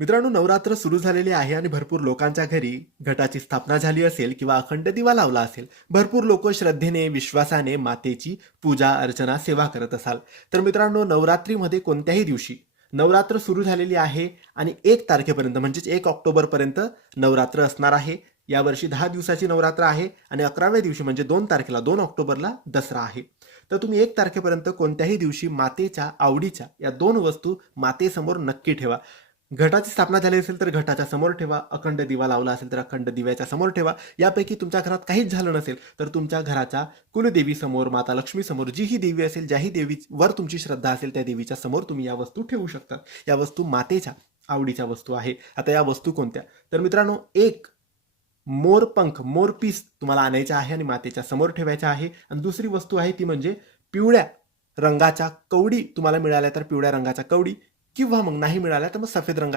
मित्रांनो, नवरात्र सुरू झालेली आहे आणि भरपूर लोकांच्या घरी घटाची स्थापना झाली असेल किंवा अखंड दिवा लावला असेल. भरपूर लोक श्रद्धेने, विश्वासाने मातेची पूजा, अर्चना, सेवा करत असाल. तर मित्रांनो, नवरात्रीमध्ये कोणत्याही दिवशी नवरात्र सुरू झालेली आहे आणि 1 तारखेपर्यंत म्हणजेच 1 ऑक्टोबरपर्यंत नवरात्र असणार आहे. यावर्षी 10 दिवसाची नवरात्र आहे आणि 11व्या दिवशी म्हणजे 2 तारखेला 2 ऑक्टोबरला दसरा आहे. तर तुम्ही 1 तारखेपर्यंत कोणत्याही दिवशी मातेच्या आवडीच्या या 2 वस्तू मातेसमोर नक्की ठेवा. घटाची स्थापना झाली असेल तर घटाच्या समोर ठेवा, अखंड दिवा लावला असेल तर अखंड दिव्याच्या समोर ठेवा. यापैकी तुमच्या घरात काहीच झालं नसेल तर तुमच्या घराच्या कुलदेवी समोर, माता लक्ष्मी समोर, जीही देवी असेल, ज्याही देवीवर तुमची श्रद्धा असेल त्या देवीच्या समोर तुम्ही या वस्तू ठेवू शकता. या वस्तू मातेच्या आवडीच्या वस्तू आहे. आता या वस्तू कोणत्या? तर मित्रांनो, एक मोरपंख, मोरपीस तुम्हाला आणायचा आहे आणि मातेच्या समोर ठेवायचा आहे. आणि दुसरी वस्तू आहे ती म्हणजे पिवळ्या रंगाच्या कवडी. तुम्हाला मिळाल्या तर पिवळ्या रंगाच्या कवडी, किंवा मग नाही मिळाल्या तर मग सफेद रंगाच्या